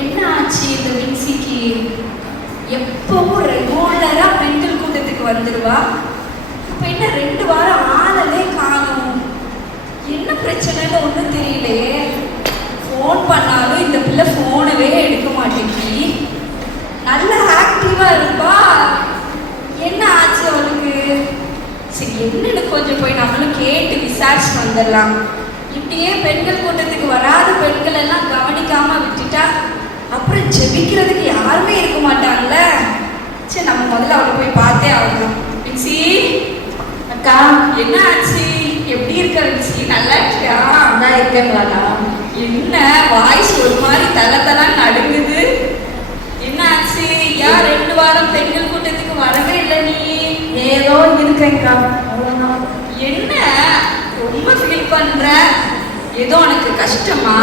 என்ன ஆச்சு இந்த வின்சிக்கு? எப்பவும் ரெகுலரா பெண்கள் கூட்டத்துக்கு வந்துடுவா. இப்போ என்ன 2 வாரம் ஆளவே காணும். என்ன பிரச்சனைன்னு ஒன்றும் தெரியலையே. ஃபோன் பண்ணாலும் இந்த பிள்ளை ஃபோனவே எடுக்க மாட்டேங்கி. நல்ல ஆக்டிவாக இருப்பா. என்ன ஆச்சு அவளுக்கு? சரி, என்னன்னு கொஞ்சம் போய் நம்மளும் கேட்டு விசாரிச்சு வந்துடலாம். இப்படியே பெண்கள் கூட்டத்துக்கு வராத பெண்கள் எல்லாம் கவனிக்காம விட்டுட்டா அப்புறம் ஜெபிக்கிறதுக்கு யாருமே இருக்க மாட்டாங்கல்ல. சரி, நம்ம முதல்ல அவளை போய் பார்த்தே ஆகணும். வின்சி அக்கா, என்ன ஆச்சு? எப்படி இருக்க வின்சி? நல்லா இருக்கியா? நல்லா இருக்கேங்களாக்கா? என்ன வாய்ஸ் ஒரு மாதிரி தலை நடுங்குது? என்ன ஆச்சு? யார் 2 வாரம் பெண்கள் கூட்டத்துக்கு வரவே இல்லை நீ? ஏதோ இருக்கேங்க்கா, அவ்வளோதான். என்ன ரொம்ப ஃபீல் பண்ற? ஏதோ உனக்கு கஷ்டமா?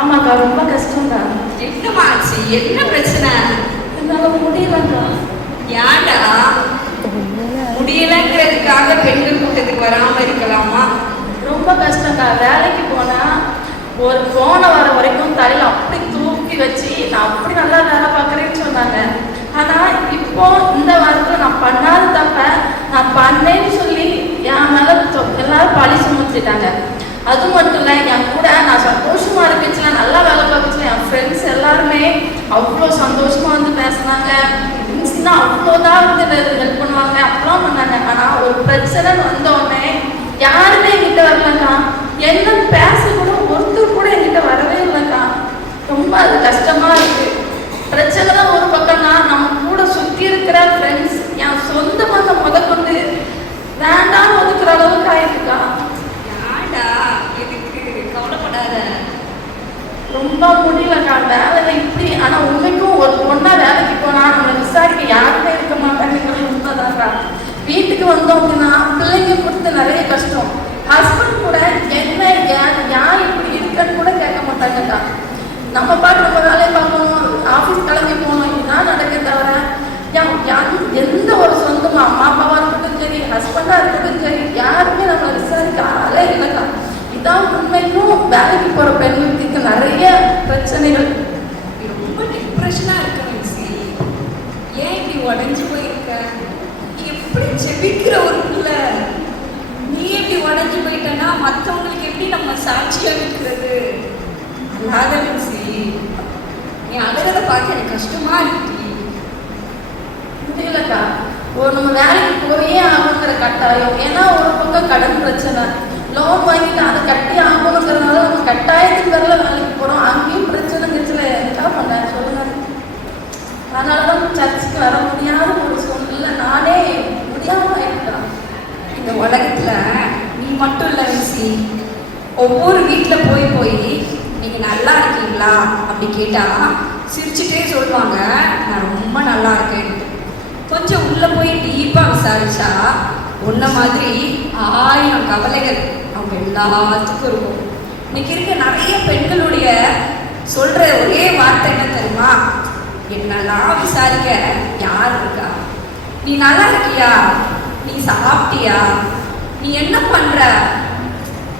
ஆமாக்கா, ரொம்ப கஷ்டம்தான். என்னமா ஆச்சு? என்ன பிரச்சனை? என்னால் முடியலக்கா. ஏன்டா முடியலங்கிறதுக்காக பெண்கள் கூட்டத்துக்கு வராம இருக்கலாமா? ரொம்ப கஷ்டம்க்கா. வேலைக்கு போன வர வரைக்கும் தலையில் அப்படி தூக்கி வச்சு நான் அப்படி நல்லா வேலை பார்க்குறேன்னு சொன்னாங்க. ஆனால் இப்போ இந்த வாரத்தில் நான் பண்ணாத தப்ப நான் பண்ணேன்னு சொல்லி என் மேலே எல்லாரும் பழி சுமத்திட்டாங்க. அது மட்டும் இல்லை, என் கூட நான் சந்தோஷமாக இருந்துச்சுல, நல்லா வேலை பார்த்துச்சுல, என் ஃப்ரெண்ட்ஸ் எல்லாருமே அவ்வளோ சந்தோஷமாக வந்து பேசினாங்க. இருந்துச்சுன்னா அவ்வளோதான் வந்து ஹெல்ப் பண்ணுவாங்க, அப்பெல்லாம் பண்ணாங்க. ஆனால் ஒரு பிரச்சனைன்னு வந்தோடனே யாருமே என்கிட்ட வரலக்கா. என்ன பேச கூட ஒருத்தர் கூட என்கிட்ட வரவே இல்லைக்கா. ரொம்ப அது கஷ்டமாக இருக்குது. பிரச்சனை தான் ஒரு பக்கம்னா, நம்ம கூட சுற்றி இருக்கிற ஃப்ரெண்ட்ஸ், என் சொந்த பந்தம் முதற்கொண்டு வேண்டாம்னு ஒதுக்குற அளவுக்கு ஆயிருக்கா. ஏன்டா எதுக்கு கவலைப்படாத. ரொம்ப முடியலக்கா வேலை இப்படி. ஆனால் உண்மைக்கும் ஒரு பொண்ணா வேலைக்கு போனால் நம்மளை விசாரிக்க யாருமே இருக்க மாட்டாங்கிறது உண்மைதான்க்கா. வீட்டுக்கு வந்தோம் அப்படின்னா பிள்ளைங்க கொடுத்து நிறைய கஷ்டம். ஹஸ்பண்ட் கூட என்ன யார் இப்படி இருக்குன்னு கூட கேட்க மாட்டாங்கக்கா. நம்ம பாட்டு நம்ம வேலையை பார்க்கணும், ஆஃபீஸ் கிளம்பி போகணும், இதுதான் நடக்க தவிர எந்த ஒரு சொந்தமா அம்மா அப்பாவாக இருக்கட்டும் சரி, ஹஸ்பண்டாக இருக்கட்டும் சரி, யாருமே நம்மளை விசாரிக்க ஆளே இல்லைக்கா. இதான் உண்மைக்கும் வேலைக்கு போகிற பெண்களுக்கு நிறைய பிரச்சனைகள். ரொம்ப டிப்ரெஷனாக இருக்க வின்சி. ஏன் இப்படி உடஞ்சி போயிருக்க? நீ எப்படி ஜெபிக்கிற ஒரு பிள்ளை, நீ எப்படி உடஞ்சி போயிட்டனா மற்றவங்களுக்கு எப்படி நம்ம சாட்சியாக இருக்கிறது? அல்லாத வின்சி, நீ அழுகிறத பார்க்க எனக்கு கஷ்டமா இருக்கு. முடியலக்கா. நம்ம வேலைக்கு போயே ஆகணுங்கிற கட்டாயம். ஏன்னா ஒரு பக்கம் கடன் பிரச்சனை, லோன் வாங்கிட்டு அதை கட்டி ஆகணுங்கிறதுனால நம்ம கட்டாயத்துக்கு வரல வேலைக்கு போகிறோம். அங்கேயும் பிரச்சனை எதுக்காக பண்ண சொல்லுங்க. அதனால தான் சர்ச்சுக்கு வர முடியாத ஒரு சூழ்நிலை. நானே முடியாமல் இருக்கிறேன். இந்த உலகத்தில் நீ மட்டும் இல்லை வின்சி, ஒவ்வொரு வீட்டில் போய் நீங்கள் நல்லா இருக்கீங்களா அப்படி கேட்டால் சிரிச்சுட்டே சொல்லுவாங்க, நான் ரொம்ப நல்லா இருக்கேன். கொஞ்சம் உள்ளே போய் டீப்பாக விசாரிச்சா உன்ன மாதிரி 1000 கவலைகள் அவங்க எல்லாத்துக்கும் இருக்கும். இன்னைக்கு இருக்க நிறைய பெண்களுடைய சொல்கிற ஒரே வார்த்தை என்ன தெரியுமா? என்னெல்லாம் விசாரிக்க யார் இருக்கா? நீ நல்லா இருக்கியா? நீ சாப்பிட்டியா? நீ என்ன பண்ணுற?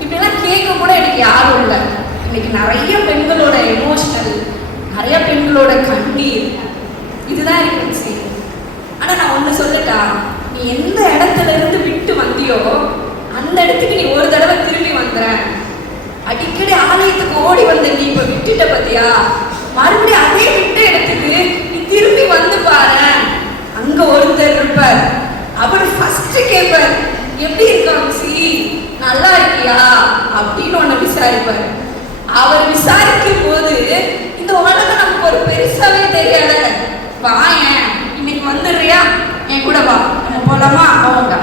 இப்படிலாம் கேட்க கூட எனக்கு யாரும் இல்லை. இன்னைக்கு நிறைய பெண்களோட எமோஷனல், நிறைய பெண்களோட கண்ணீர் இதுதான் இருக்கு. ஆனால் நான் ஒன்று சொல்லட்டா, நீ எந்த இடத்துல இருந்து விட்டு வந்தியோ அந்த இடத்துக்கு நீ ஒரு தடவை திரும்பி வந்துற. அடிக்கடி ஆலயத்துக்கு ஓடி வந்த நீ இப்போ விட்டுட்ட பார்த்தியா? மறுபடியும் அதே விட்ட இடத்துக்கு நீ திரும்பி வந்து பாரு. அங்கே ஒருத்தர் இருப்பார், அவர் ஃபர்ஸ்ட் கேட்பார், எப்படி இருக்காங்க சி, நல்லா இருக்கியா அப்படின்னு ஒன்று விசாரிப்பார். அவர் விசாரிக்கும் போது இந்த உலகம் நமக்கு ஒரு பெருசாவே தெரியாத. வாயேன் இன்னைக்கு வந்துடுறியா, என் கூட வா, நம்ம போலாமா? அவங்க